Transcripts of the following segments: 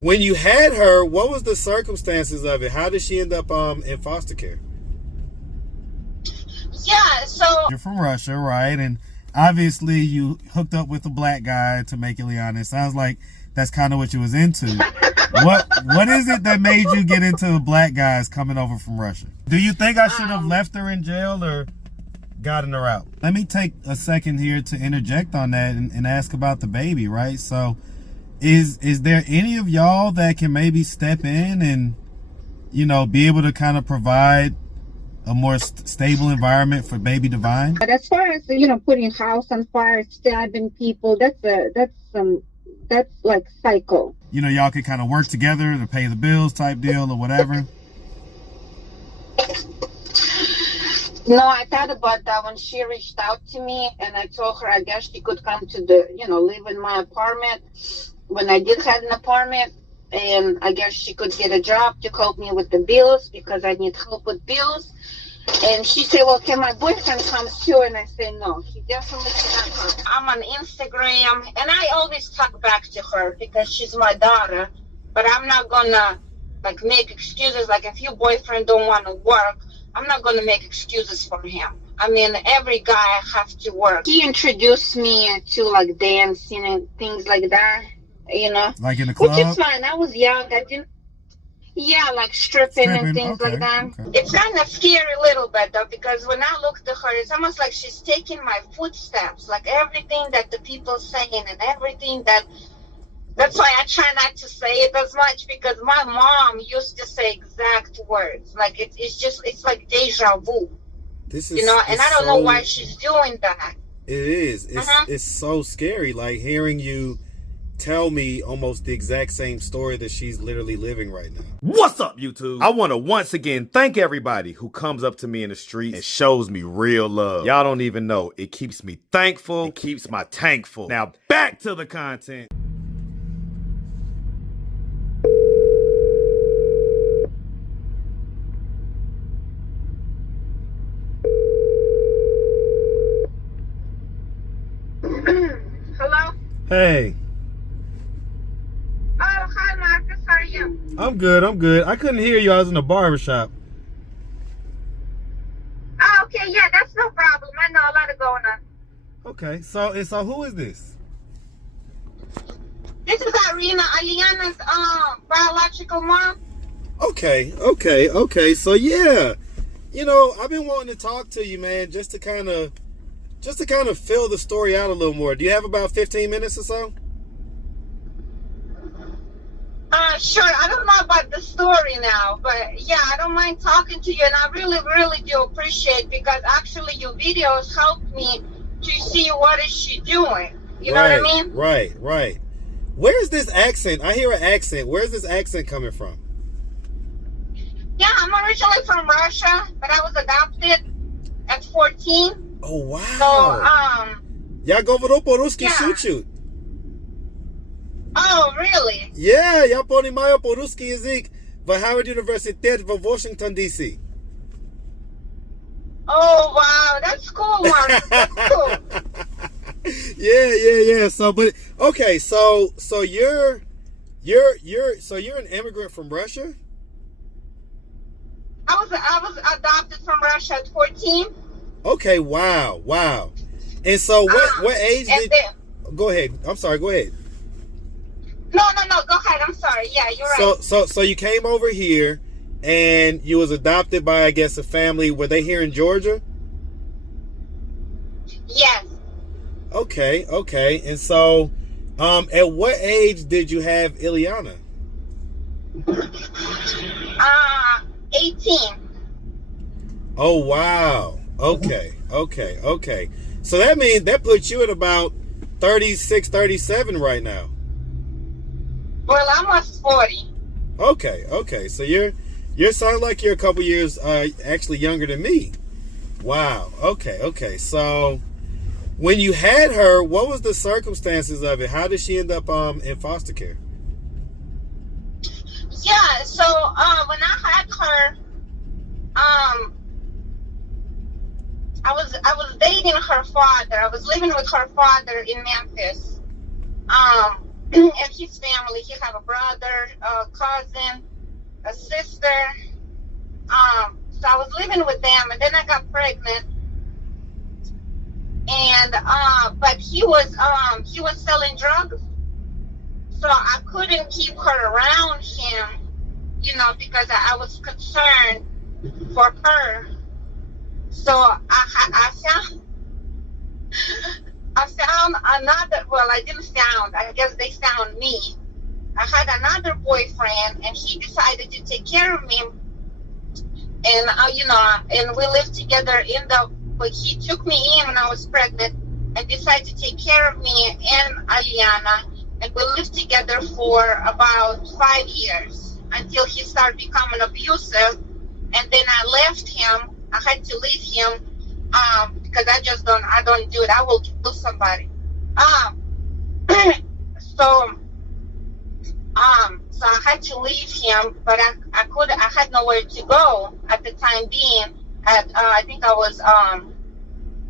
When you had her, what was the circumstances of it? How did she end up in foster care? Yeah, so You're from Russia, right? And obviously you hooked up with a black guy to make Ileana. It sounds like that's kind of what you was into. What is it that made you get into the black guys coming over from Russia? Do you think I should have left her in jail or gotten her out? Let me take a second here to interject on that and ask about the baby, right? So is there any of y'all that can maybe step in and, you know, be able to kind of provide a more stable environment for Baby Divine? But as far as, you know, putting house on fire, stabbing people, that's like psycho. You know, y'all could kind of work together to pay the bills type deal or whatever. No, I thought about that when she reached out to me, and I told her I guess she could come to the, you know, live in my apartment when I did have an apartment, and I guess she could get a job to help me with the bills because I need help with bills. And she said, well, can my boyfriend come too? And I said, no, he definitely cannot come. I'm on Instagram, and I always talk back to her because she's my daughter, but I'm not gonna like make excuses. Like if your boyfriend don't want to work, I'm not gonna make excuses for him. I mean, every guy has to work. He introduced me to like dancing and things like that, you know, like in the club? Which is fine. I was young. I didn't. Yeah, like stripping and things like that. Okay. It's kind of scary a little bit though, because when I look at her, it's almost like she's taking my footsteps, like everything that the people saying and everything that's why I try not to say it as much, because my mom used to say exact words. Like it's like deja vu. This is, you know, and I don't know why she's doing that. It is. It's so scary, like hearing you tell me almost the exact same story that she's literally living right now. What's up, YouTube? I want to once again thank everybody who comes up to me in the street and shows me real love. Y'all don't even know. It keeps me thankful. It keeps my tank full. Now back to the content. Hello? Hey. Oh, hi, Marcus. How are you? I'm good. I couldn't hear you. I was in the barbershop. Oh, okay. Yeah, that's no problem. I know a lot of going on. Okay. So who is this? this is ILIANA'S biological mom. Okay. So yeah, you know, I've been wanting to talk to you, man, just to kind of fill the story out a little more. Do you have about 15 minutes or so? Sure. I don't know about the story now, but yeah, I don't mind talking to you, and I really, really do appreciate, because actually your videos helped me to see what is she doing. You know what I mean? Right. Where's this accent? I hear an accent. Where's this accent coming from? Yeah, I'm originally from Russia, but I was adopted at 14. Oh wow. So Я говорю по-русски чуть-чуть. Oh, really? Yeah, я понимаю по-русски язык в Howard University в Washington, D.C. Oh, wow. That's cool, Mark. That's cool. Yeah. So, but okay, so you're an immigrant from Russia? I was adopted from Russia at 14. Okay, wow. And so what age did go ahead. I'm sorry, go ahead. No, go ahead. I'm sorry. Yeah, you're right. So you came over here and you was adopted by, I guess, a family. Were they here in Georgia? Yes. Okay. And so at what age did you have Ileana? 18. Oh wow. Okay. So that means that puts you at about 36, 37 right now. Well, I'm almost 40. Okay. So you're sound like you're a couple years actually younger than me. Wow. Okay. So when you had her, what was the circumstances of it? How did she end up in foster care? Yeah, so when I had her, I was dating her father. I was living with her father in Memphis. and his family. He have a brother, a cousin, a sister. So I was living with them, and then I got pregnant. And but he was selling drugs, so I couldn't keep her around him, you know, because I was concerned for her. So I found another. Well, I didn't found. I guess they found me. I had another boyfriend, and he decided to take care of me. And you know, and we lived together but he took me in when I was pregnant and decided to take care of me and Aliana. And we lived together for about 5 years until he started becoming abusive. And then I left him. I had to leave him because I don't do it. I will kill somebody. So I had to leave him, but I had nowhere to go at the time being. I think I was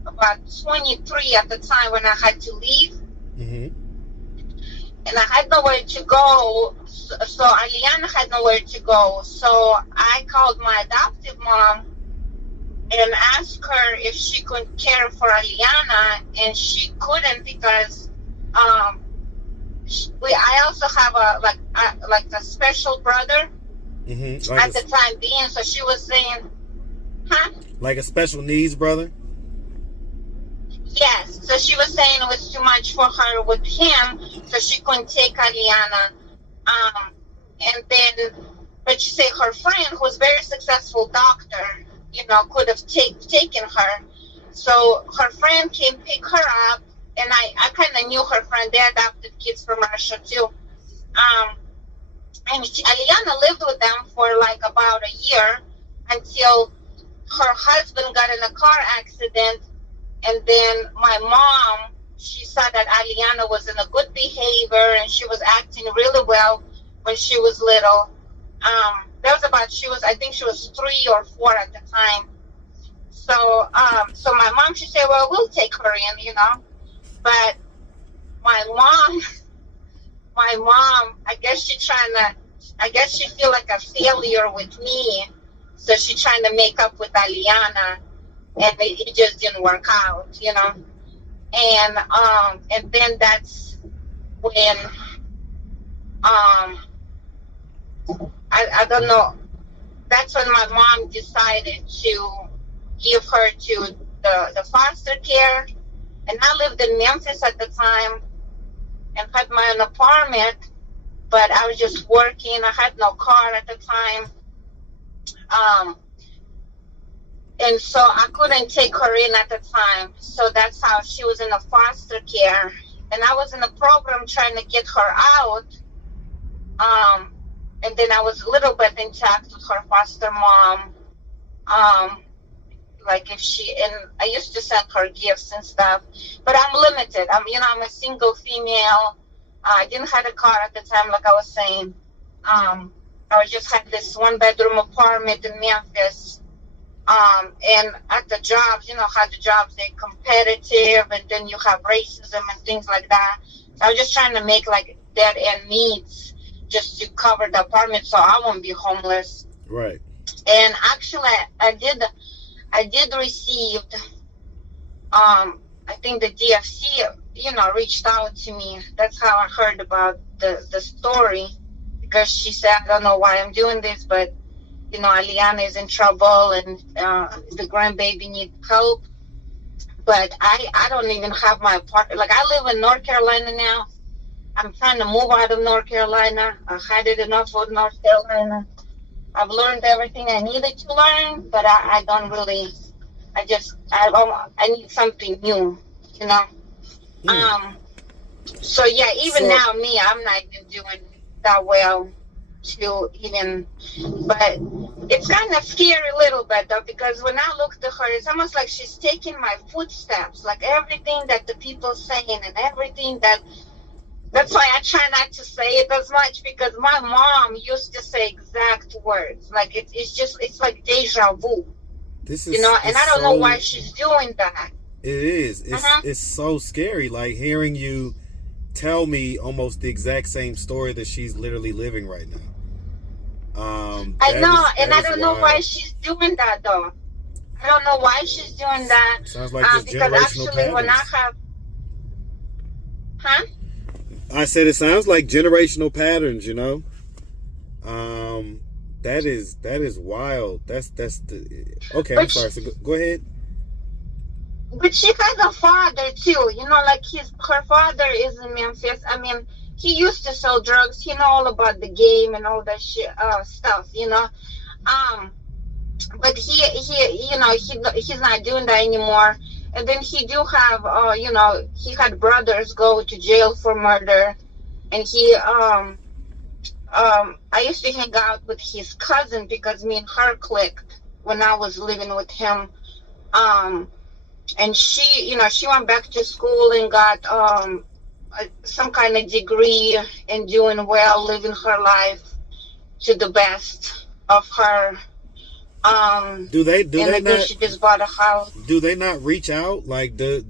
about 23 at the time when I had to leave. Mm-hmm. And I had nowhere to go, so Aliana had nowhere to go. So I called my adoptive mom and asked her if she could care for Aliana, and she couldn't because I also have a special brother at the time being. So she was saying, huh? Like a special needs brother? Yes. So she was saying it was too much for her with him, so she couldn't take Aliana. And then, but she said her friend, who's a very successful doctor, you know, could have taken her. So her friend came pick her up, and I kind of knew her friend. They adopted kids from Russia too. And Aliana lived with them for like about a year until her husband got in a car accident. And then my mom, she saw that Aliana was in a good behavior and she was acting really well when she was little. I think she was 3 or 4 at the time. So my mom, she said, well, we'll take her in, you know. But my mom, I guess she feel like a failure with me. So she trying to make up with Aliana, and it just didn't work out, you know. And then that's when I don't know. That's when my mom decided to give her to the foster care. And I lived in Memphis at the time and had my own apartment, but I was just working. I had no car at the time. And so I couldn't take her in at the time. So that's how she was in a foster care. And I was in a program trying to get her out. And then I was a little bit in touch with her foster mom. Like if and I used to send her gifts and stuff. But I'm limited. I'm a single female. I didn't have a car at the time, like I was saying. I just had this 1-bedroom apartment in Memphis. And at the jobs, you know how the jobs, they're competitive, and then you have racism and things like that. So I was just trying to make like dead end meets just to cover the apartment so I won't be homeless. Right. And actually, I did receive, I think the DFC, you know, reached out to me. That's how I heard about the story, because she said, I don't know why I'm doing this, but you know, Aliana is in trouble and the grandbaby needs help. But I don't even have my apartment. Like, I live in North Carolina now. I'm trying to move out of North Carolina. I had it enough of North Carolina. I've learned everything I needed to learn, but I don't really, I need something new, you know? So yeah, even now, I'm not even doing that well to even, but it's kind of scary a little bit though, because when I look to her, it's almost like she's taking my footsteps, like everything that the people saying and everything that's why I try not to say it as much, because my mom used to say exact words. Like it's like deja vu. You know, and I don't know why she's doing that. It is. It's so scary, like hearing you tell me almost the exact same story that she's literally living right now. I know, and I is don't know wild. why she's doing that though. I don't know why she's doing that. Sounds like just because generational actually when I patterns. have, huh? I said it sounds like generational patterns, you know. That is wild. That's the okay. I'm sorry. So go ahead. But she has a father too, you know, like her father is in Memphis. I mean, he used to sell drugs. He know all about the game and all that shit, stuff, you know. But he you know, he's not doing that anymore. And then he do have, you know, he had brothers go to jail for murder, and he I used to hang out with his cousin because me and her clicked when I was living with him. And she, you know, she went back to school and got some kind of degree and doing well, living her life to the best of her. Do they not? She just bought a house. Do they not reach out? Like, does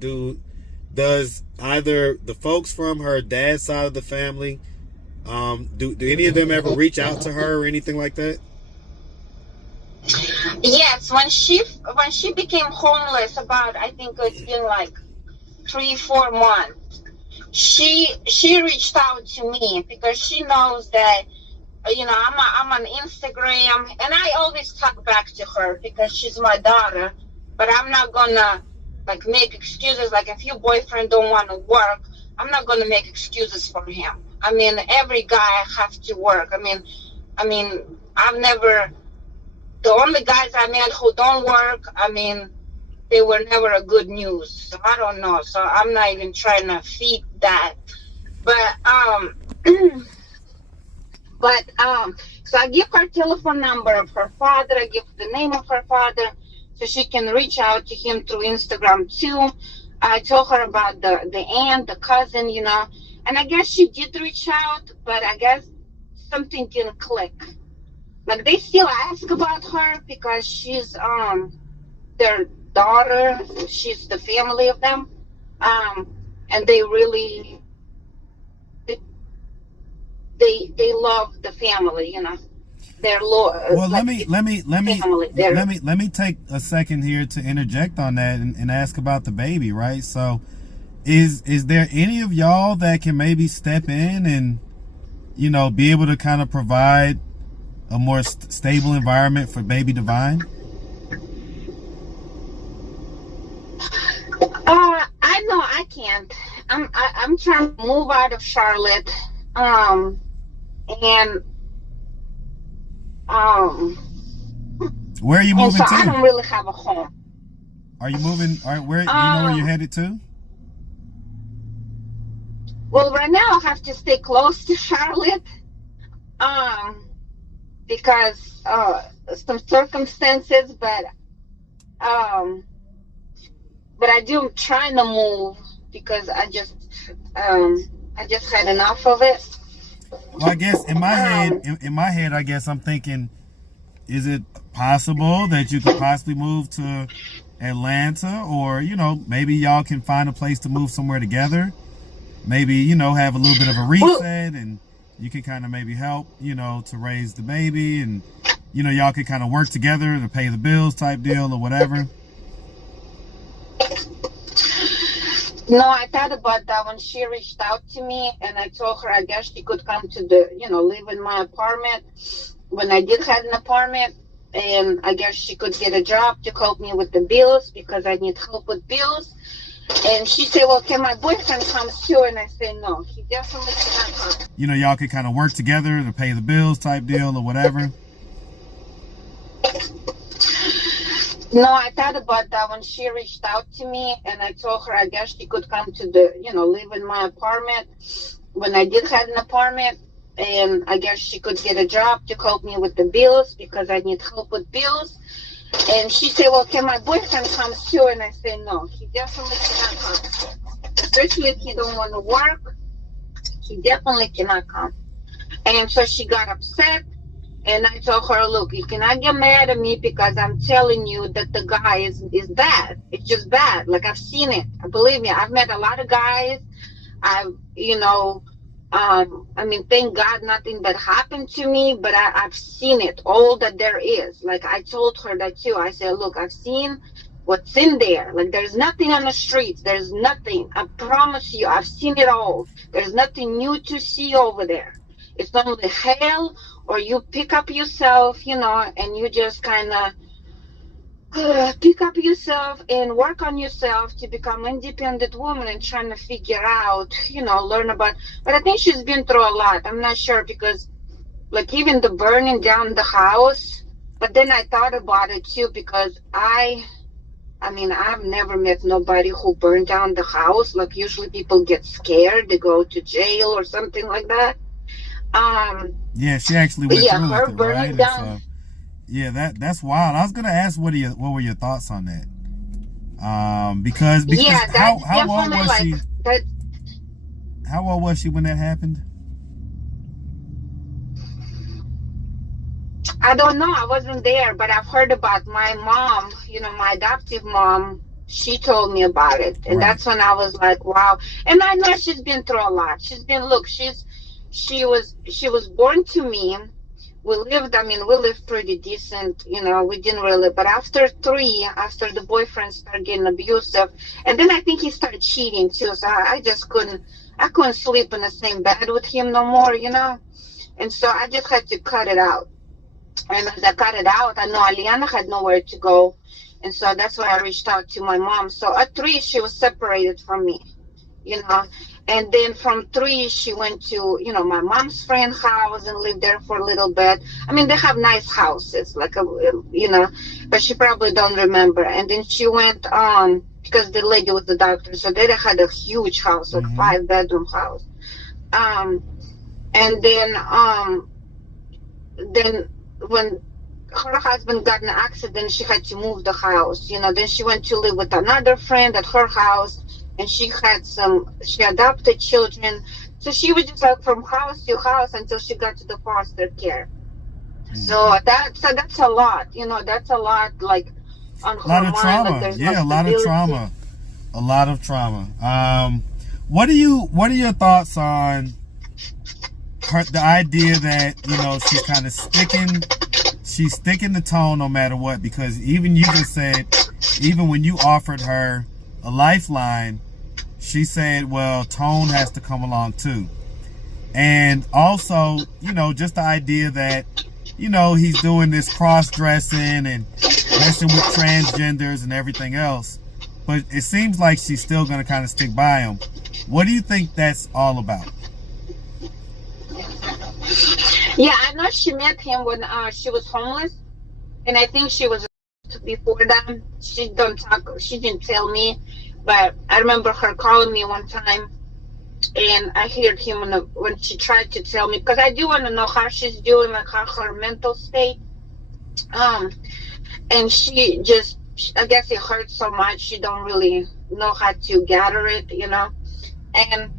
either the folks from her dad's side of the family, do any of them ever reach out to her or anything like that? Yes, when she became homeless, about, I think it's been like 3-4 months, she reached out to me because she knows that, you know, I'm on Instagram, and I always talk back to her because she's my daughter. But I'm not gonna like make excuses. Like, if your boyfriend don't want to work, I'm not gonna make excuses for him. I mean, every guy have to work. I mean, I've never. The only guys I met who don't work, I mean, they were never a good news. So I don't know. So I'm not even trying to feed that. But so I give her telephone number of her father. I give the name of her father so she can reach out to him through Instagram too. I told her about the aunt, the cousin, you know, and I guess she did reach out, but I guess something didn't click. Like, they still ask about her because she's their daughter. She's the family of them, and they really they love the family, you know. They're well, like, let me take a second here to interject on that and ask about the baby, right? So, is there any of y'all that can maybe step in and, you know, be able to kind of provide a more stable environment for Baby Divine? I know I can't. I'm trying to move out of Charlotte, and where are you moving so to? I don't really have a home. Are you moving? Where do you know where you're headed to? Well, right now I have to stay close to Charlotte, because some circumstances, but I do trying to move because I just had enough of it. Well, I guess in my head, I guess I'm thinking, is it possible that you could possibly move to Atlanta, or, you know, maybe y'all can find a place to move somewhere together? Maybe, you know, have a little bit of a reset, and you can kind of maybe help, you know, to raise the baby, and, you know, y'all can kind of work together to pay the bills type deal or whatever. No, I thought about that when she reached out to me, and I told her I guess she could come to the, you know, live in my apartment when I did have an apartment, and I guess she could get a job to help me with the bills because I need help with bills. And she said, well, can my boyfriend come too? And I said, no, he definitely cannot come. You know, y'all could kind of work together to pay the bills type deal or whatever. No, I thought about that when she reached out to me, and I told her I guess she could come to the, you know, live in my apartment when I did have an apartment, and I guess she could get a job to help me with the bills because I need help with bills. And she said, well, can my boyfriend come too? And I said, no, he definitely cannot come. Especially if he don't want to work, he definitely cannot come. And so she got upset. And I told her, look, you cannot get mad at me because I'm telling you that the guy is bad. It's just bad. Like, I've seen it. Believe me, I've met a lot of guys. You know, I mean, thank God nothing bad happened to me, but I've seen it, all that there is. Like I told her that too. I said, look, I've seen what's in there. Like there's nothing on the streets. There's nothing. I promise you, I've seen it all. There's nothing new to see over there. It's only hell, or you pick up yourself, you know, and you just kind of pick up yourself and work on yourself to become independent woman and trying to figure out, you know, learn about. But I think she's been through a lot. I'm not sure because, like, even the burning down the house. But then I thought about it too because I mean, I've never met nobody who burned down the house. Like usually people get scared, they go to jail or something like that. Yeah, she actually went yeah, through her with it, burning right? down. And so, yeah, that's wild. I was gonna ask what were your thoughts on that? Because Yeah, that's how old definitely was like she? that. How old was she when that happened? I don't know. I wasn't there, but I've heard about my mom, you know, my adoptive mom. She told me about it. And Right. that's when I was like, wow. And I know she's been through a lot. Look, she was born to me. We lived pretty decent, you know, we didn't really, but after the boyfriend started getting abusive, and then I think he started cheating too, so I just I couldn't sleep in the same bed with him no more, you know, and so I just had to cut it out. And as I cut it out, I know Aliana had nowhere to go. And so that's why I reached out to my mom. So at 3, she was separated from me, you know. And then from 3, she went to, you know, my mom's friend's house and lived there for a little bit. I mean, they have nice houses, like, you know, but she probably don't remember. And then she went on, because the lady was the doctor. So they had a huge house, like 5-bedroom house. And then when her husband got in an accident, she had to move the house, you know. Then she went to live with another friend at her house, and she adopted children. So she was just like from house to house until she got to the foster care. So that's a lot, you know. That's a lot, like on her A lot of mind. trauma. Like, there's Yeah, no a lot of stability. trauma. A lot of trauma. What are your thoughts on the idea that, you know, she's kind of sticking the tone no matter what? Because even you just said, even when you offered her a lifeline, she said, well, tone has to come along too. And also, you know, just the idea that, you know, he's doing this cross-dressing and messing with transgenders and everything else, but it seems like she's still going to kind of stick by him. What do you think that's all about? Yeah, I know she met him when she was homeless, and I think she was before that. She didn't tell me, but I remember her calling me one time, and I heard him when she tried to tell me, because I do want to know how she's doing, like how her mental state. And she just, I guess it hurts so much, she don't really know how to gather it, you know, and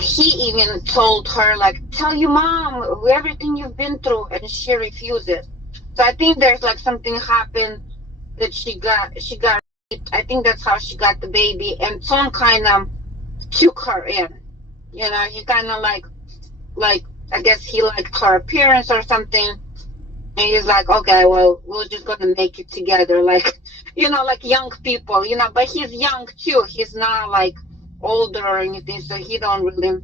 he even told her, like, tell your mom everything you've been through, and she refuses. So I think there's like something happened that she got raped. I think that's how she got the baby, and Tom kind of took her in, you know. He kind of like I guess he liked her appearance or something, and he's like, okay, well, we're just gonna make it together, like, you know, like young people, you know. But he's young too, he's not like older or anything, so he don't really,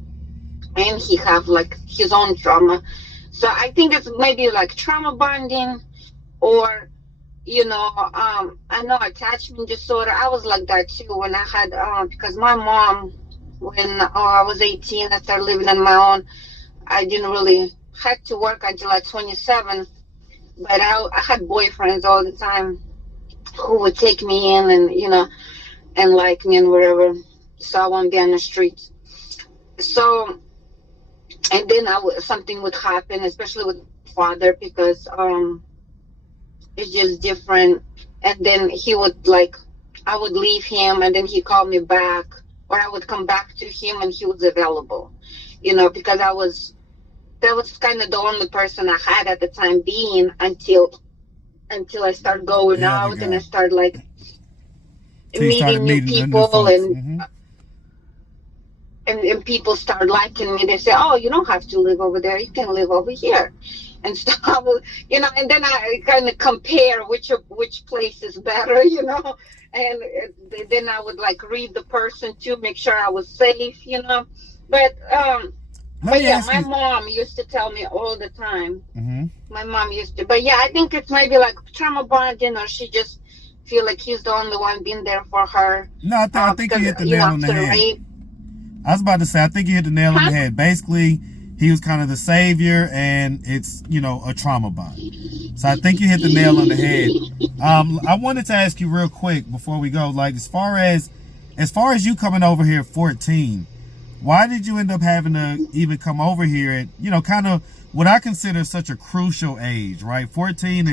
and he have like his own trauma. So I think it's maybe like trauma bonding, or, you know, I know attachment disorder. I was like that too when I had because my mom, when I was 18, I started living on my own. I didn't really had to work until like 27, but I had boyfriends all the time who would take me in, and, you know, and like me and wherever, so I won't be on the streets. So, and then something would happen, especially with father, because it's just different. And then he would, like, I would leave him, and then he called me back, or I would come back to him, and he was available, you know, because that was kind of the only person I had at the time being, until I started going out, and I started like meeting new people, and and people start liking me. They say, "Oh, you don't have to live over there. You can live over here," and stuff. You know, and then I kind of compare which place is better, you know, and then I would like read the person to make sure I was safe, you know. But yeah, my mom used to tell me all the time. Mm-hmm. My mom used to, but yeah, I think it's maybe like trauma bonding, or she just feel like he's the only one being there for her. No, I think you hit the nail on the head. I was about to say, I think you hit the nail on the head. Basically, he was kind of the savior, and it's, you know, a trauma bond. So I think you hit the nail on the head. I wanted to ask you real quick before we go, like, as far as you coming over here at 14, why did you end up having to even come over here at, you know, kind of what I consider such a crucial age, right? 14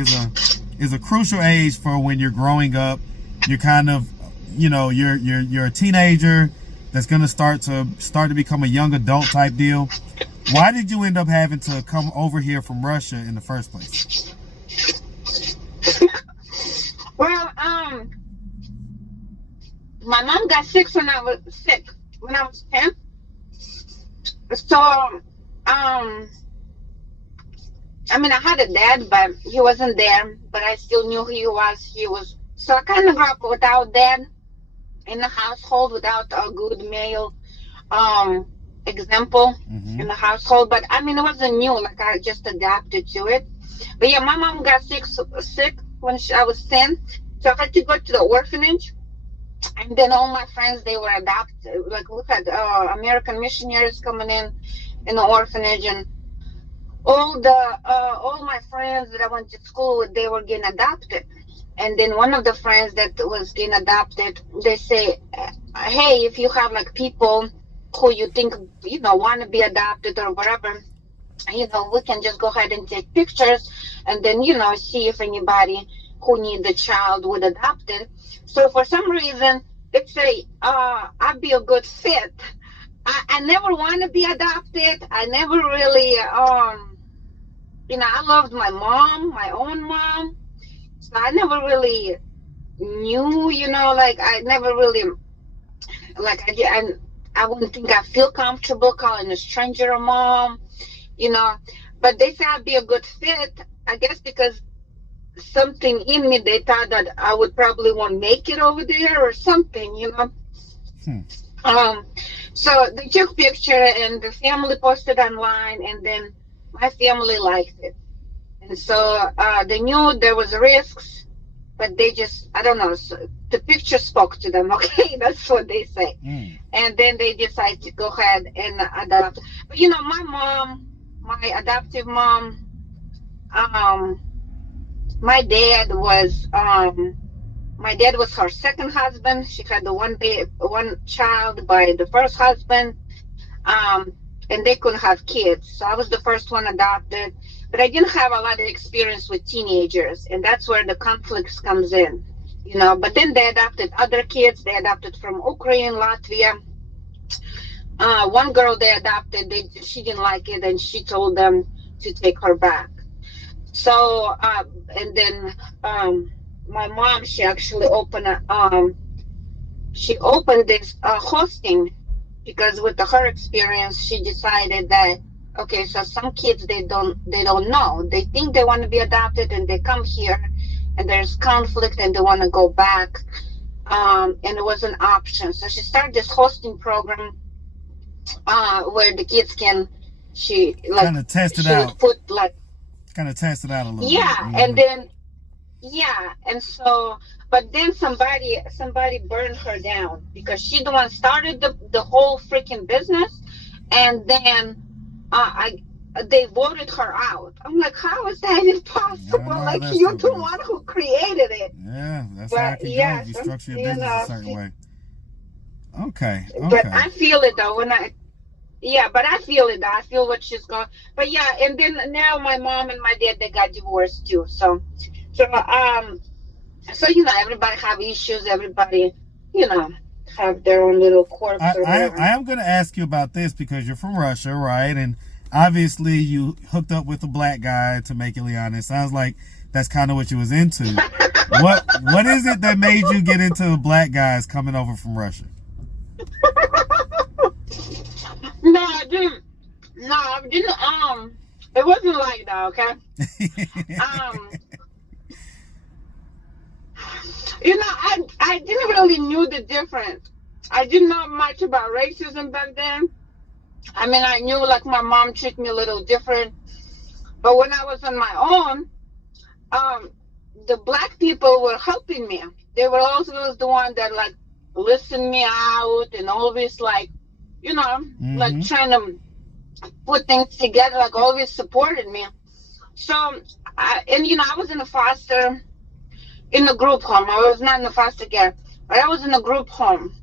is a crucial age for when you're growing up. You're kind of, you know, you're a teenager that's going to start to become a young adult type deal. Why did you end up having to come over here from Russia in the first place? Well, my mom got sick when I was 10. So, I mean, I had a dad, but he wasn't there, but I still knew who he was. So I kind of grew up without dad in the household, without a good male, example in the household. But I mean, it wasn't new, like I just adapted to it. But yeah, my mom got sick when I was 10. So I had to go to the orphanage. And then all my friends, they were adopted. Like, we had American missionaries coming in the orphanage, and all my friends that I went to school with, they were getting adopted. And then one of the friends that was getting adopted, they say, "Hey, if you have like people who you think, you know, want to be adopted or whatever, you know, we can just go ahead and take pictures, and then, you know, see if anybody who need the child would adopt it." So for some reason, they say, I'd be a good fit. I never want to be adopted. I never really, you know, I loved my mom, my own mom. So I never really knew, you know, like I never really, like I wouldn't think I feel comfortable calling a stranger a mom, you know. But they said I'd be a good fit, I guess, because something in me, they thought that I would probably won't make it over there or something, you know. So they took picture and the family posted online, and then my family liked it. And so they knew there was risks, but they just, I don't know, so the picture spoke to them, okay? That's what they say. And then they decided to go ahead and adopt. But, you know, my mom, my adoptive mom, my dad was her second husband. She had the one child by the first husband, and they couldn't have kids. So I was the first one adopted, but I didn't have a lot of experience with teenagers, and that's where the conflicts comes in, you know. But then they adopted other kids. They adopted from Ukraine, Latvia. One girl they adopted, she didn't like it, and she told them to take her back. So, and then my mom, she actually opened this hosting, because with her experience, she decided that, okay, so some kids, they don't know. They think they want to be adopted, and they come here, and there's conflict, and they want to go back, and it was an option. So she started this hosting program where the kids can, kind of test it out. Kind of test it out a little bit. And then, and so, but then somebody burned her down, because she the one started the whole freaking business, and then they voted her out. I'm like, how is that even possible? Like, you're the one who created it. Yeah, that's how it can go. You structure your business a certain way. Okay. But I feel it though but I feel it. I feel what she's going. But yeah, and then now my mom and my dad, they got divorced too. So you know, everybody have issues. Everybody, you know, have their own little quirks. I am going to ask you about this, because you're from Russia, right? And obviously you hooked up with a black guy to make ILIANA. It sounds like that's kind of what you was into. What is it that made you get into the black guys coming over from Russia? didn't. No, I didn't. It wasn't like that. Okay. I didn't really knew the difference. I didn't know much about racism back then. I mean, I knew like my mom treated me a little different, but when I was on my own, the black people were helping me. They were also the one that like listened me out and always like, like trying to put things together, like always supported me. So, I was in a group home. I was not in a foster care, but I was in a group home.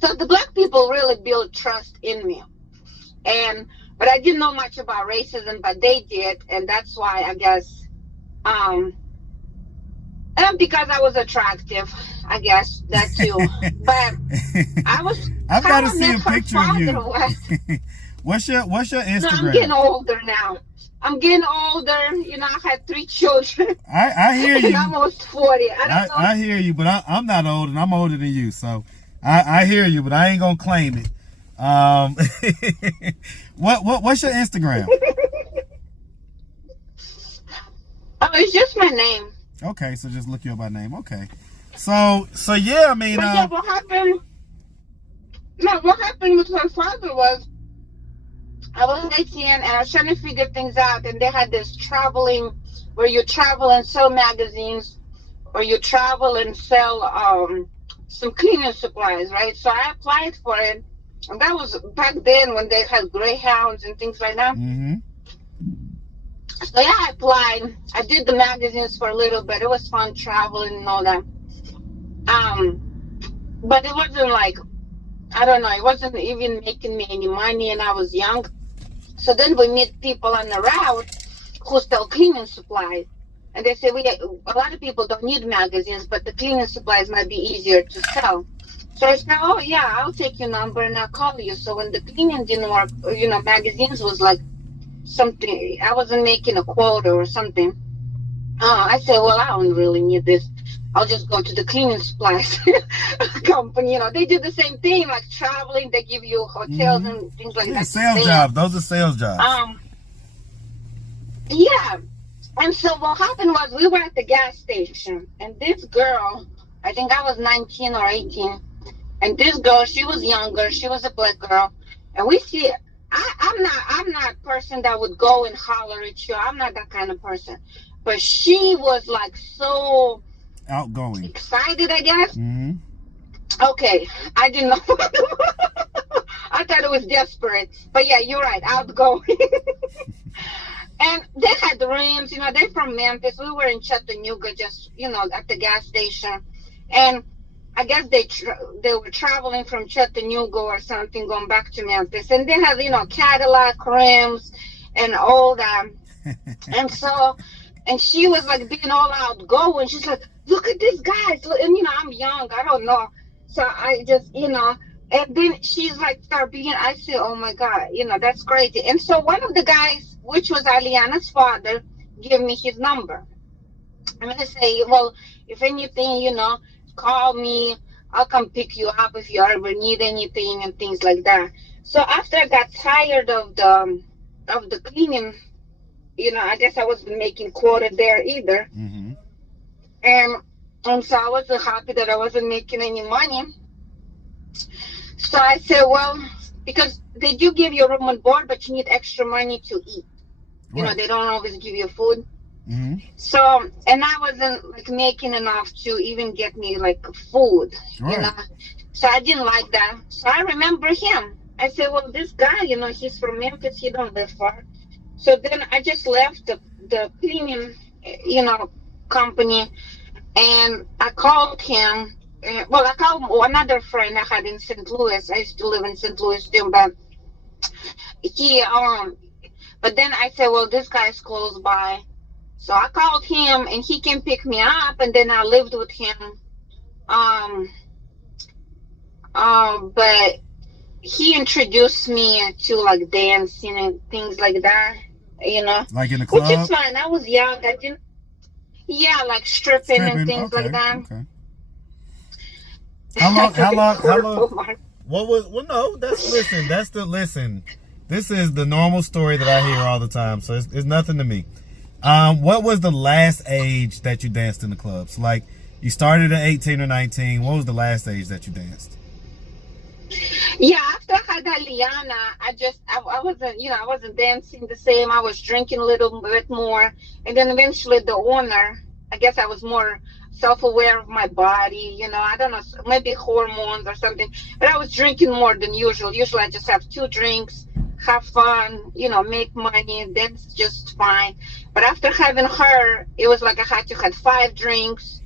So the black people really built trust in me. But I didn't know much about racism, but they did. And that's why I guess, and because I was attractive, I guess that too. But I've got to see a picture of you. What's your Instagram? No, I'm getting older now. I'm getting older. I had 3 children. I hear you. And I'm almost 40. I hear you, but I'm not old, and I'm older than you. So I hear you, but I ain't gonna claim it. What's your Instagram? Oh, it's just my name. Okay, so just look you up by name. Okay, so yeah, I mean, but yeah, what happened? No, what happened with her father was, I was 18 and I was trying to figure things out, and they had this traveling where you travel and sell magazines, or you travel and sell some cleaning supplies, right? So I applied for it, and that was back then when they had greyhounds and things like that. So yeah, I applied. I did the magazines for a little bit. It was fun traveling and all that. But it wasn't like, I don't know, it wasn't even making me any money, and I was young. So then we meet people on the route who sell cleaning supplies. And they say, a lot of people don't need magazines, but the cleaning supplies might be easier to sell. So I said, oh yeah, I'll take your number and I'll call you. So when the cleaning didn't work, magazines was like something, I wasn't making a quota or something. I said, well, I don't really need this. I'll just go to the cleaning supplies company. They do the same thing, like traveling. They give you hotels and things like that. Sales jobs. Those are sales jobs. Yeah. And so what happened was, we were at the gas station, and this girl, I think I was 19 or 18, and this girl, she was younger. She was a black girl, and we see. I'm not a person that would go and holler at you. I'm not that kind of person. But she was like so outgoing, excited, I guess. Okay, I didn't know. I thought it was desperate, but yeah, you're right, outgoing. And they had rims, they're from Memphis. We were in Chattanooga, just at the gas station, and I guess they were traveling from Chattanooga or something, going back to Memphis, and they had Cadillac rims and all that. And she was like being all outgoing. She's like, look at this guy. And I'm young, I don't know. So I just, and then she's like, I said, oh my God, that's crazy. And so one of the guys, which was ILIANA'S father, gave me his number. I'm going to say, well, if anything, call me. I'll come pick you up if you ever need anything and things like that. So after I got tired of the cleaning, I guess I wasn't making quota there either. And so I wasn't happy that I wasn't making any money. So I said, well, because they do give you room and board, but you need extra money to eat. Right. They don't always give you food. So, and I wasn't like making enough to even get me like food, right. So I didn't like that. So I remember him. I said, well, this guy, he's from Memphis. He don't live far. So then I just left the cleaning, company, and I called him. Well, I called another friend I had in St. Louis. I used to live in St. Louis too, but but then I said, well, this guy's close by. So I called him, and he can pick me up, and then I lived with him. But he introduced me to like dancing and things like that, like in the club. Which is fine. I was young. I didn't. Yeah, like stripping and things like that. Okay. How long? What was? Well, no. Listen. This is the normal story that I hear all the time, so it's nothing to me. What was the last age that you danced in the clubs? Like, you started at 18 or 19. What was the last age that you danced? Yeah, after I had ILIANA, I wasn't, I wasn't dancing the same. I was drinking a little bit more. And then eventually the owner, I guess I was more self-aware of my body, I don't know, maybe hormones or something. But I was drinking more than usual. Usually I just have 2 drinks, have fun, make money, and that's just fine. But after having her, it was like I had to have 5 drinks.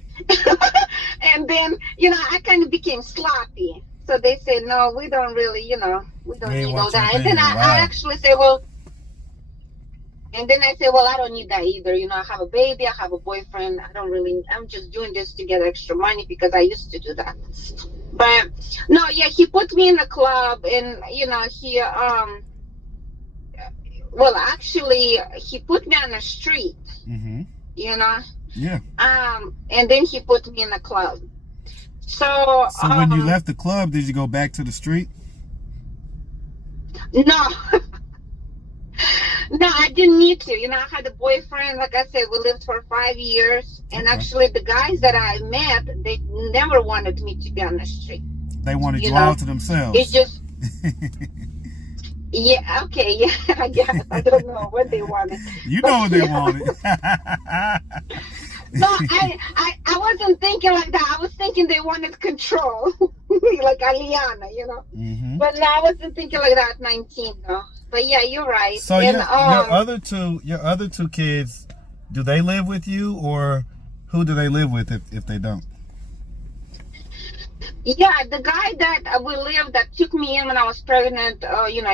And then, I kind of became sloppy. So they say, no, we don't really, we don't need all that. And then I actually say, well, I don't need that either. I have a baby, I have a boyfriend. I'm just doing this to get extra money because I used to do that. But no, yeah, he put me in the club and, he put me on the street, Mm-hmm. Yeah. And then he put me in the club. So when you left the club, did you go back to the street? No. No, I didn't need to. I had a boyfriend. Like I said, we lived for 5 years. And actually, the guys that I met, they never wanted me to be on the street. They wanted you all to themselves. It's just... Yeah, okay, yeah, I guess. I don't know what they wanted. You know what they wanted. No, I wasn't thinking like that. I was thinking they wanted control, like ILIANA, Mm-hmm. But no, I wasn't thinking like that at 19, though. But yeah, you're right. So and, your other two kids, do they live with you, or who do they live with if they don't? Yeah, the guy that we lived that took me in when I was pregnant,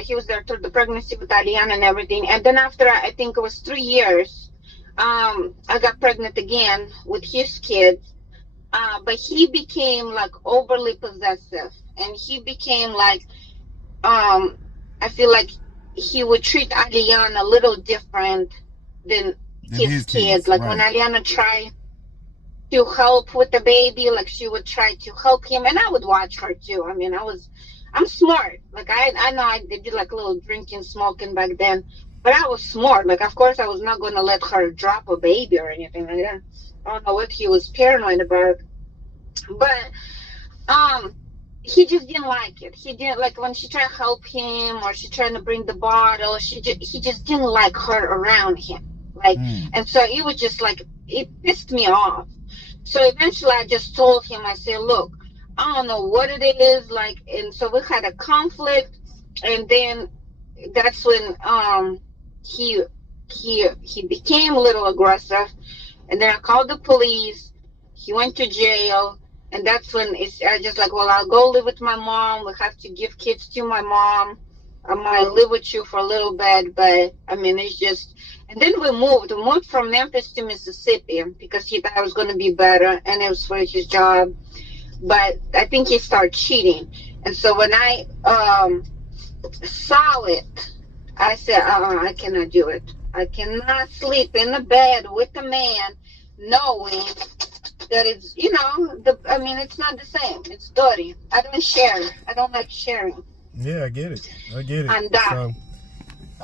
he was there through the pregnancy with ILIANA and everything. And then after, I think it was 3 years, I got pregnant again with his kids. But he became like overly possessive, and he became like, I feel like he would treat ILIANA a little different than his kids. Like when ILIANA tried to help with the baby, like she would try to help him, and I would watch her too. I mean, I'm smart. Like I know I did like a little drinking, smoking back then, but I was smart. Like, of course I was not going to let her drop a baby or anything like that. I don't know what he was paranoid about, but he just didn't like it. He didn't like when she tried to help him or she tried to bring the bottle. He just didn't like her around him. Like, and so it was just like, it pissed me off. So eventually I just told him, I said, look, I don't know what it is, like, and so we had a conflict, and then that's when he became a little aggressive, and then I called the police. He went to jail, and that's when I just like, well, I'll go live with my mom. We have to give kids to my mom. I might live with you for a little bit, but I mean, it's just. And then we moved from Memphis to Mississippi because he thought it was going to be better, and it was for his job. But I think he started cheating. And so when I saw it, I said, I cannot do it. I cannot sleep in the bed with a man knowing that it's, it's not the same. It's dirty. I don't share. I don't like sharing. Yeah, I get it. And that. So,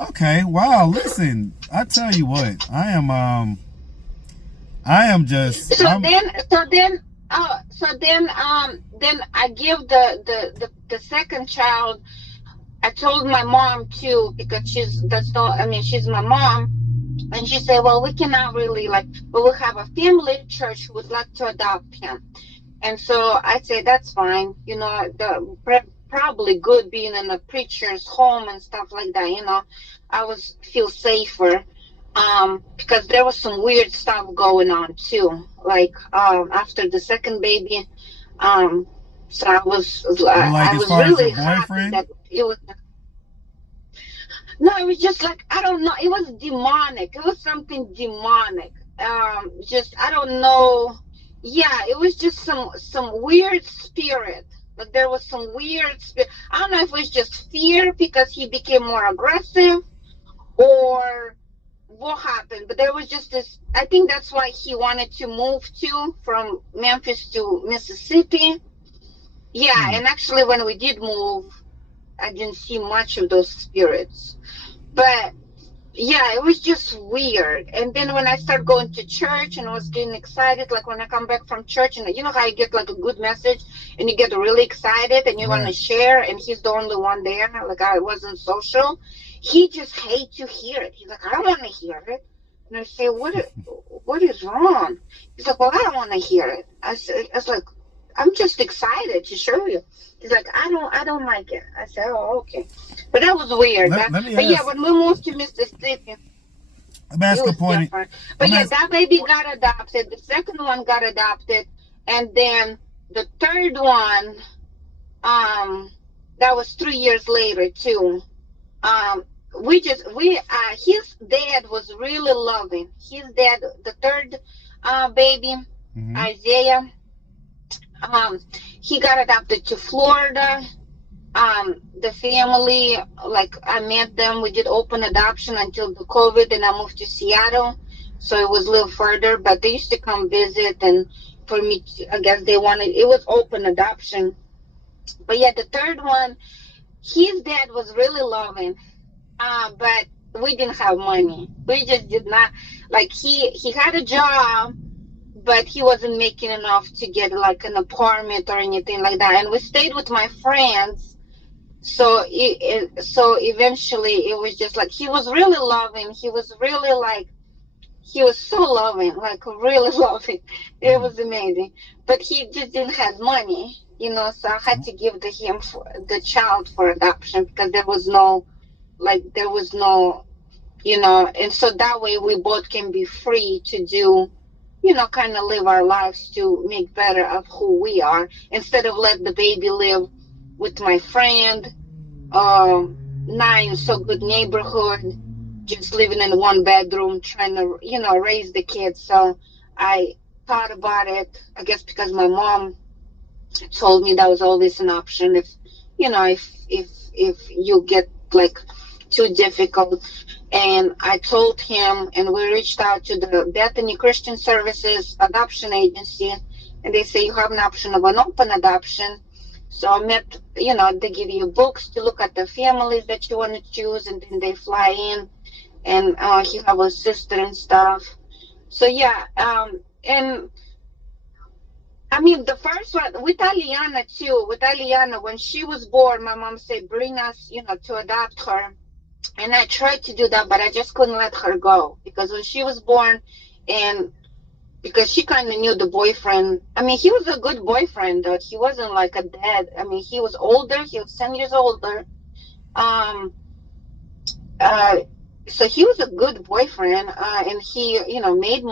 okay, wow, listen, I tell you what, I am just. Then I give the second child. I told my mom too, because she's my mom, and she said, well, we cannot really but we have a family church who would like to adopt him. And so I said, that's fine, probably good being in a preacher's home and stuff like that, I feel safer, because there was some weird stuff going on too, like after the second baby, so I was really happy that it was. No, it was just like, I don't know, it was demonic. It was something demonic. I don't know. Yeah, it was just some weird spirit. Like there was some weird spirit. I don't know if it was just fear because he became more aggressive or what happened. But there was just this, I think that's why he wanted to move from Memphis to Mississippi. Yeah, and actually when we did move, I didn't see much of those spirits. But yeah, it was just weird. And then when I started going to church and I was getting excited, like when I come back from church, and you know how you get like a good message and you get really excited and you want to share, and he's the only one there, like I wasn't social. He just hates to hear it. He's like, I don't want to hear it. And I say, what is wrong? He's like, well, I don't want to hear it. I was like, I'm just excited to show you. He's like, I don't like it. I said, oh, okay. But that was weird. Yeah, when we moved to Mississippi, I'm asking a point. Different. But yeah, that baby got adopted. The second one got adopted, and then the third one, that was 3 years later too. His dad was really loving. His dad, the third baby, Isaiah, he got adopted to Florida. The family, like I met them, we did open adoption until the COVID, and I moved to Seattle, so it was a little further, but they used to come visit, and for me, I guess they wanted, it was open adoption. But yeah, the third one, his dad was really loving, but we didn't have money. We just did not, like he had a job, but he wasn't making enough to get like an apartment or anything like that. And we stayed with my friends. So eventually it was just like, he was really loving. He was really like, he was so loving, like really loving. It was amazing. But he just didn't have money, you know, so I had to give him the child for adoption, because there was no, you know, and so that way we both can be free to do, you know, kind of live our lives to make better of who we are, instead of let the baby live with my friend, not in so good neighborhood, just living in one bedroom, trying to, you know, raise the kids. So I thought about it, I guess because my mom told me that was always an option if, you know, if you get like too difficult. And I told him, and we reached out to the Bethany Christian Services adoption agency, and they say you have an option of an open adoption. So I met, you know, they give you books to look at the families that you want to choose, and then they fly in, and he have a sister and stuff. So yeah, and I mean, the first one with Aliana too, when she was born, my mom said, bring us, you know, to adopt her. And I tried to do that, but I just couldn't let her go, because when she was born, and because she kind of knew the boyfriend, I mean, he was a good boyfriend, though. He wasn't like a dad. I mean, he was older. He was 10 years older. So he was a good boyfriend, and he, you know, made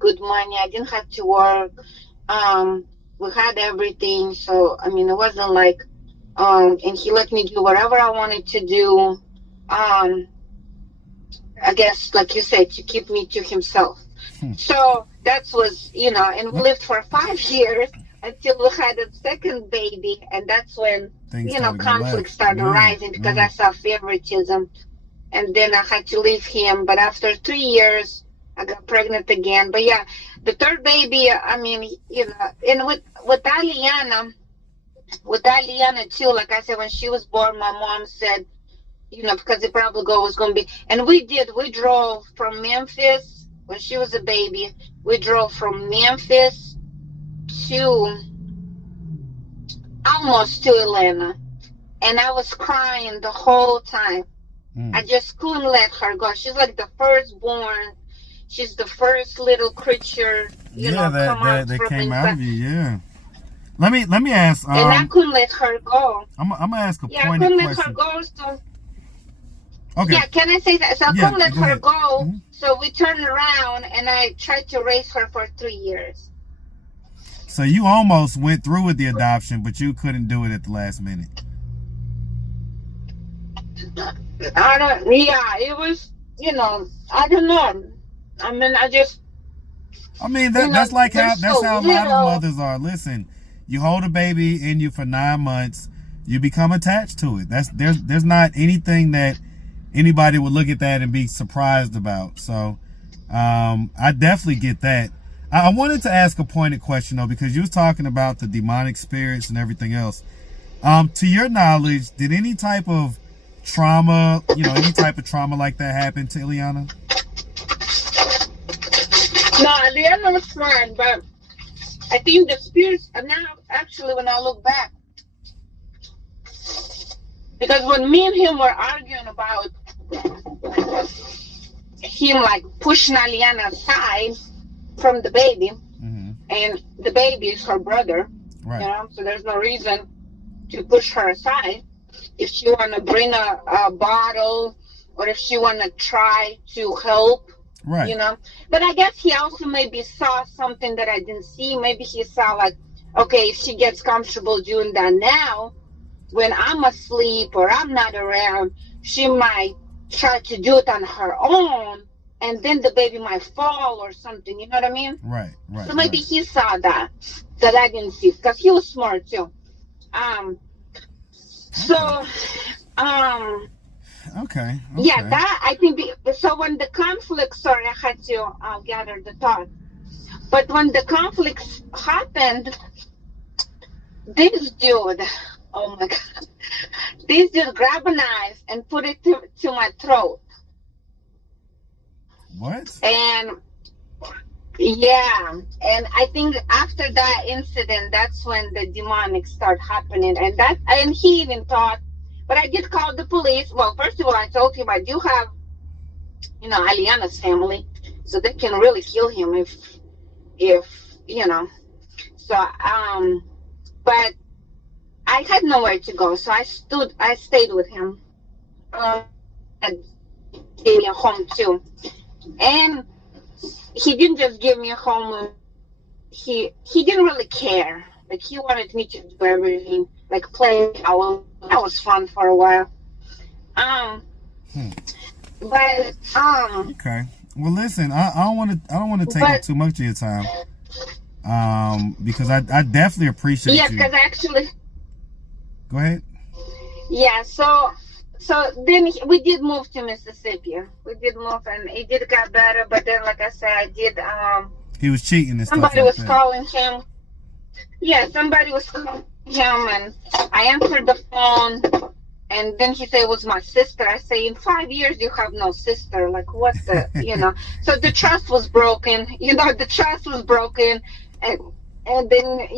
good money. I didn't have to work. We had everything. So, I mean, it wasn't like, and he let me do whatever I wanted to do. I guess, like you said, to keep me to himself. So that was, you know, and we lived for 5 years until we had a second baby, and that's when, you know, conflict started rising, because I saw favoritism, and then I had to leave him. But after 3 years, I got pregnant again. But yeah, the third baby, I mean, you know, and with Aliana too, like I said, when she was born, my mom said, you know, because the probably goal was going to be, and we drove from Memphis when she was a baby. We drove from Memphis to almost to Atlanta, and I was crying the whole time. I just couldn't let her go. She's like the firstborn. She's the first little creature, you know, that came out of you. Yeah. Let me ask. And I couldn't let her go. I'm gonna ask a pointed question. I couldn't let her go. So. Okay. Yeah, can I say that? So I couldn't let her go. So we turned around, and I tried to raise her for 3 years. So you almost went through with the adoption, but you couldn't do it at the last minute. It was, you know, I don't know. I mean, that's like that's how a lot of mothers are. Listen, you hold a baby in you for 9 months, you become attached to it. There's not anything that anybody would look at that and be surprised about. So I definitely get that. I wanted to ask a pointed question though, because you was talking about the demonic spirits and everything else. To your knowledge, did any type of trauma, any type of trauma like that happen to Ileana? No, Ileana was fine, but I think the spirits are now, actually, when I look back, because when me and him were arguing about him like pushing Ileana aside from the baby, and the baby is her brother, right. So there's no reason to push her aside. If she want to bring a bottle, or if she want to try to help, right. But I guess he also maybe saw something that I didn't see. Maybe he saw like, okay, if she gets comfortable doing that now, when I'm asleep or I'm not around, she might try to do it on her own, and then the baby might fall or something. You know what I mean? Right. So maybe he saw that I didn't see, because he was smart too. Okay. Yeah, that I think. So when the conflict, sorry, I had to gather the thought. But when the conflict happened, this dude, oh my God, this dude grabbed a knife and put it to my throat. What? And yeah, and I think after that incident, that's when the demonic start happening, and he even thought. But I did call the police. Well, first of all, I told him I do have, Ileana's family, so they can really kill him if So, but I had nowhere to go, so I stayed with him, and gave me a home too. And he didn't just give me a home. He didn't really care. Like, he wanted me to do everything, like play. That was fun for a while. But okay. Well, listen, I don't want to take up too much of your time. Because I definitely appreciate you. Yeah, because actually. Go ahead. Yeah. So then we did move to Mississippi. We did move, and it did get better. But then, like I said, I did. He was cheating and stuff somebody like was that. calling him. Yeah, somebody was calling him, and I answered the phone, and then he said it was my sister. I say, in 5 years you have no sister. Like, what the, So the trust was broken. The trust was broken, and then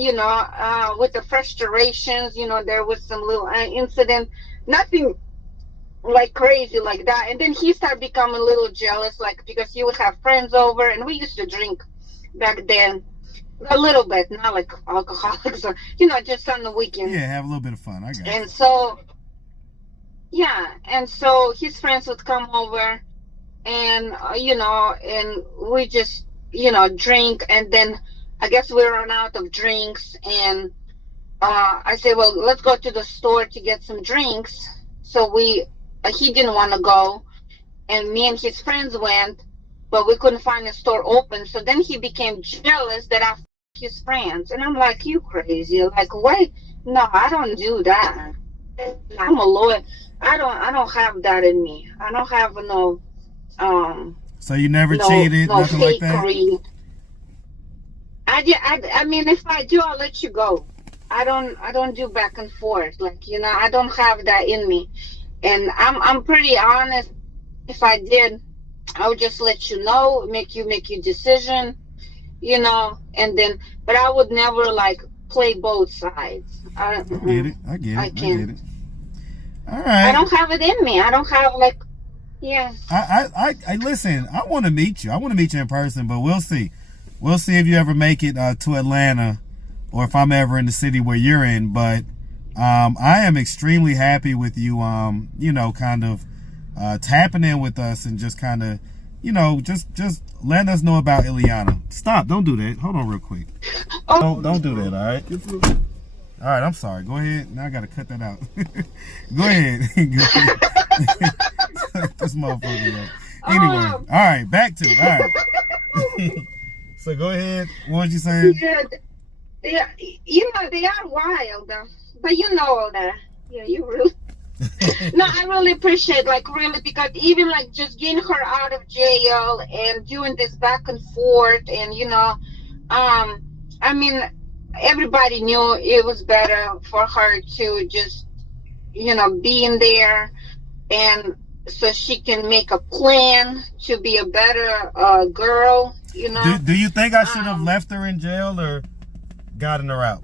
with the frustrations, there was some little incident, nothing like crazy like that. And then he started becoming a little jealous, like, because he would have friends over, and we used to drink back then. A little bit, not like alcoholics or, just on the weekends. Yeah, have a little bit of fun. I got it. And so, yeah. And so his friends would come over and, and we just, drink. And then I guess we ran out of drinks. And I said, well, let's go to the store to get some drinks. So he didn't want to go. And me and his friends went, but we couldn't find a store open. So then he became jealous that I his friends, and I'm like, you crazy? Like, wait, no, I don't do that. I'm a lawyer. I don't have that in me. I don't have no. So you never cheated, nothing like that. Greed. I mean, if I do, I'll let you go. I don't do back and forth. Like, I don't have that in me, and I'm pretty honest. If I did, I would just let you know, make your decision. And then, but I would never like play both sides. I get it. I get it. All right. I don't have it in me. I don't have like, yeah. I listen. I want to meet you. I want to meet you in person, but we'll see. We'll see if you ever make it to Atlanta, or if I'm ever in the city where you're in. But I am extremely happy with you. Kind of tapping in with us and just kind of. Just letting us know about Ileana. Stop! Don't do that. Hold on, real quick. Don't do that. All right. All right. I'm sorry. Go ahead. Now I gotta cut that out. Go ahead. This motherfucker. Anyway. All right. Back to it. All right. So go ahead. What was you saying? Yeah. They are wild, but all that. Yeah, you really. No, I really appreciate, because even just getting her out of jail and doing this back and forth, and I mean, everybody knew it was better for her to just, be in there, and so she can make a plan to be a better girl, Do you think I should have Um, left her in jail or gotten her out?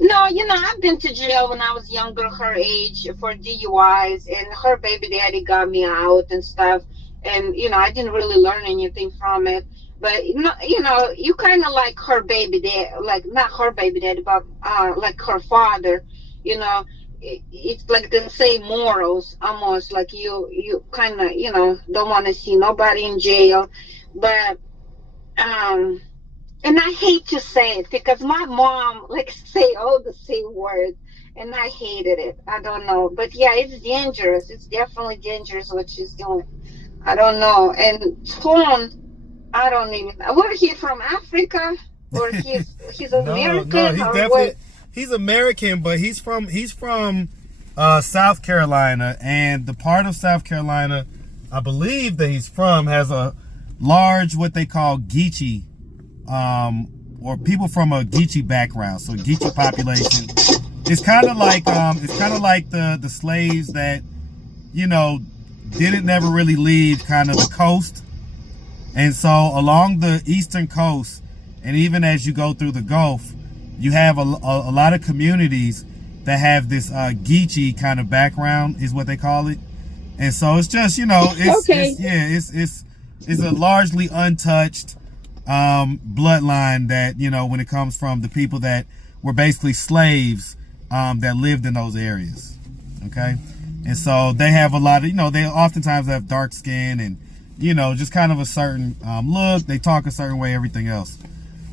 No, I've been to jail when I was younger, her age, for DUIs, and her baby daddy got me out and stuff. And, I didn't really learn anything from it. But, you kind of like her baby dad, like not her baby daddy, but like her father, it's like the same morals, almost like you kind of, don't want to see nobody in jail. But, um, and I hate to say it because my mom like say all the same words, and I hated it. I don't know, but yeah, it's dangerous. It's definitely dangerous what she's doing. I don't know. And Tone, I don't even. Where he from? Africa, or he's No, American, he's or definitely what? he's American, but he's from South Carolina, and the part of South Carolina I believe that he's from has a large what they call Geechee, or people from a Geechee background. So Geechee population. It's kind of like the slaves that didn't never really leave kind of the coast. And so along the eastern coast, and even as you go through the Gulf, you have a lot of communities that have this Geechee kind of background, is what they call it. And so it's just, Okay. it's a largely untouched bloodline that, when it comes from the people that were basically slaves that lived in those areas. Okay. And so they have a lot of, they oftentimes have dark skin and, just kind of a certain look. They talk a certain way, everything else.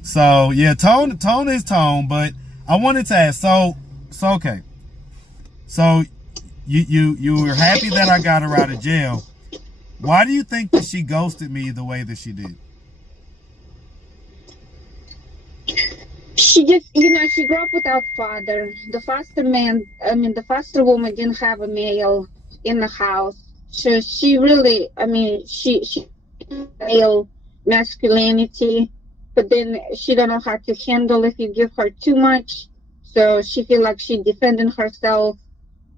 So yeah, tone is tone. But I wanted to ask, so okay. So you were happy that I got her out of jail. Why do you think that she ghosted me the way that she did? She just, she grew up without father. The foster woman didn't have a male in the house. So she really, she male masculinity, but then she don't know how to handle if you give her too much. So she feel like she defending herself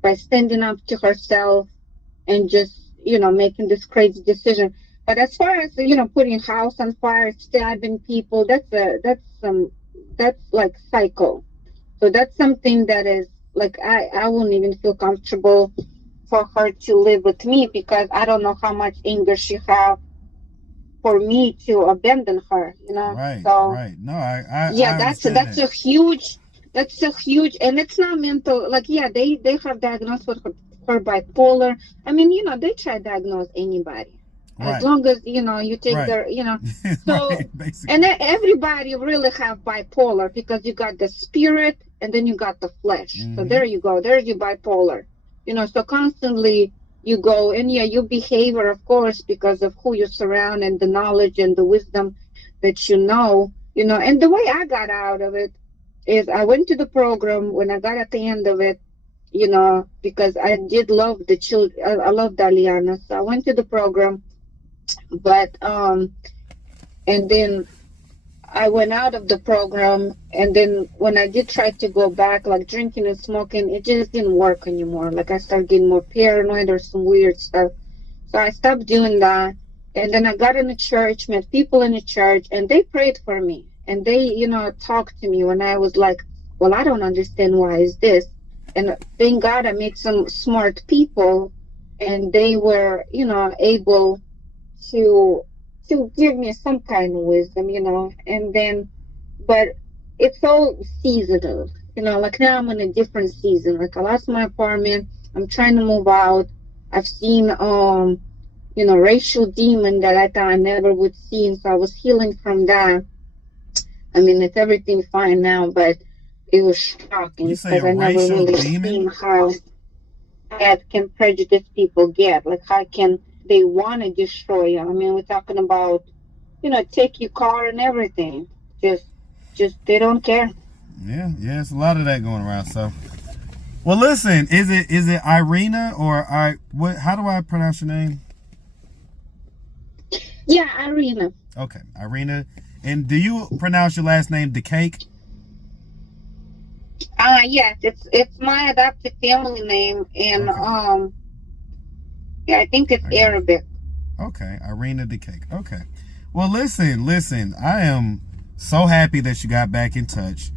by standing up to herself and just, making this crazy decision. But as far as, putting house on fire, stabbing people, that's like psycho. So that's something that is like, I wouldn't even feel comfortable for her to live with me, because I don't know how much anger she have for me to abandon her, Right, So right. No, I yeah, understand that's that. a huge, and it's not mental. Like, yeah, they have diagnosed with her bipolar. They try to diagnose anybody as Right, long as you take right. their, So, Right, basically. and everybody really have bipolar, because you got the spirit and then you got the flesh. So Mhm. there you go. There's your bipolar. So constantly you go, and yeah, your behavior, of course, because of who you surround and the knowledge and the wisdom that and the way I got out of it is I went to the program. When I got at the end of it, because I did love the children, I loved Aliana. So I went to the program, but and then I went out of the program, and then when I did try to go back, like drinking and smoking, it just didn't work anymore. Like, I started getting more paranoid or some weird stuff. So I stopped doing that. And then I got in the church, met people in the church, and they prayed for me. And they, talked to me when I was like, well, I don't understand why is this. And thank God I met some smart people, and they were, able to give me some kind of wisdom, and then, but it's all seasonal, like now I'm in a different season. Like, I lost my apartment, I'm trying to move out. I've seen racial demon that I thought I never would see, and so I was healing from that. It's everything fine now, but it was shocking You say because a I never racial really demon? seen how that can prejudice people get. Like, how can they want to destroy you? We're talking about, take your car and everything. Just they don't care. Yeah, it's a lot of that going around. So, well, listen, is it Irina or how do I pronounce your name? Yeah, Irina. Okay, Irina. And do you pronounce your last name DeCake? Yes, it's my adopted family name, and Okay. yeah, I think it's Arabic. Okay, irinadakake. Okay. Well, listen. I am so happy that you got back in touch.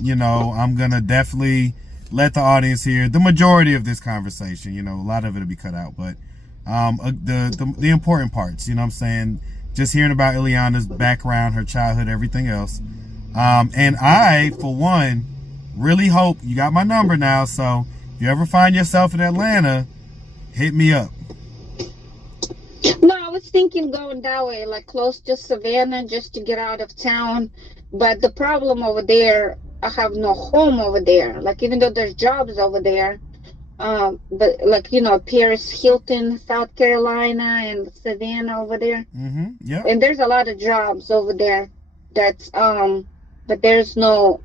You know, I'm gonna definitely let the audience hear the majority of this conversation. You know, a lot of it'll be cut out, but the important parts. You know what I'm saying? Just hearing about Ileana's background, her childhood, everything else. And I, for one, really hope you got my number now. So if you ever find yourself in Atlanta, hit me up. No, I was thinking going that way, like close to Savannah, just to get out of town. But the problem over there, I have no home over there. Like, even though there's jobs over there, but like, you know, Paris Hilton, South Carolina, and Savannah over there. Yeah. And there's a lot of jobs over there. That's but there's no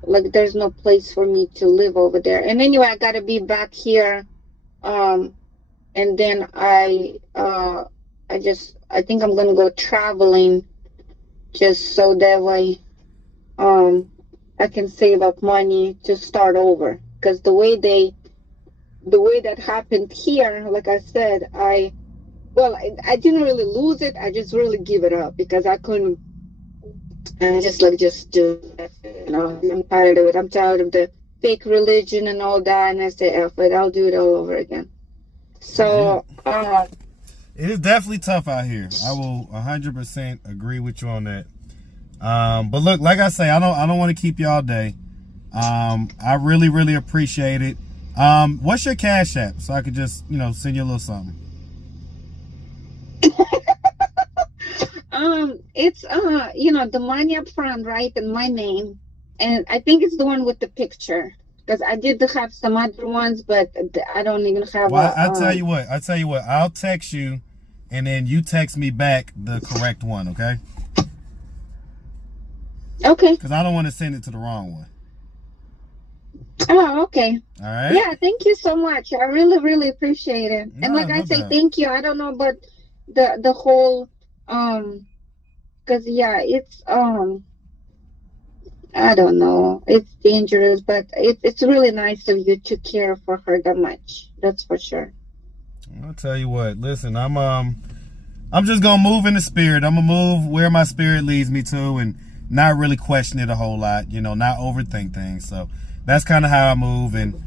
place for me to live over there. And anyway, I gotta be back here. And then I think I'm gonna go traveling, just so that way I can save up money to start over. Because the way that happened here, like I said, I didn't really lose it. I just really give it up because I couldn't. And just do it. You know, I'm tired of it. I'm tired of the fake religion and all that. And I say, F it, I'll do it all over again. So, it is definitely tough out here. I will 100% agree with you on that. But look, like I say, I don't want to keep you all day. I really, really appreciate it. What's your Cash App so I could just, you know, send you a little something? It's you know, the money up front, right, and my name, and I think it's the one with the picture, because I did have some other ones, but I don't even have. Well, I'll tell you what. I'll text you, and then you text me back the correct one, okay? Okay. Because I don't want to send it to the wrong one. Oh, okay. All right. Yeah, thank you so much. I really, really appreciate it. And like I say, thank you. I don't know about the whole because yeah, it's I don't know, it's dangerous, but it's really nice of you to care for her that much. That's for sure. I'll tell you what, listen, I'm just gonna move in the spirit. I'm gonna move where my spirit leads me to, and not really question it a whole lot, you know, not overthink things. So that's kind of how I move. And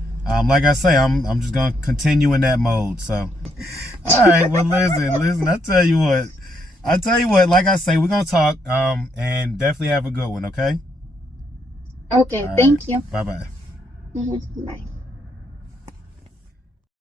like I say, I'm just gonna continue in that mode. So all right, well, listen, I tell you what, like I say, we're gonna talk and definitely have a good one, okay? Okay, thank you. Bye-bye. Bye.